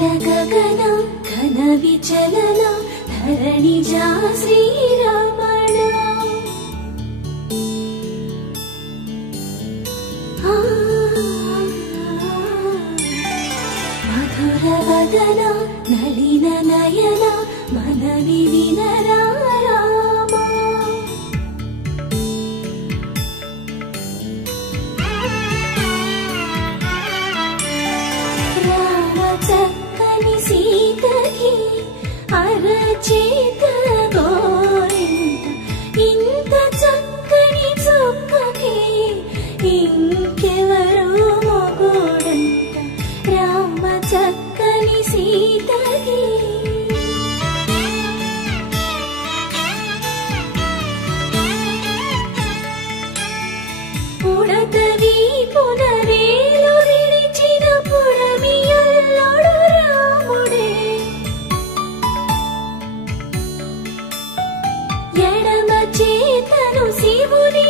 నీల గగన ఘన విచలన ధరణిజా శ్రీరమణ మధుర వదన నలిన నయన మనవి వినరా చక్కని సీతకి అరచేత గోరింట ఇంత చక్కని చుక్కకి ఇంకెవరో మొగుడంట రామ చక్కని సీతకి ఉడతవి పునరేలు విరిచిన పుడమియల్లోడు రాముడే ఎడమ చేతను శివుని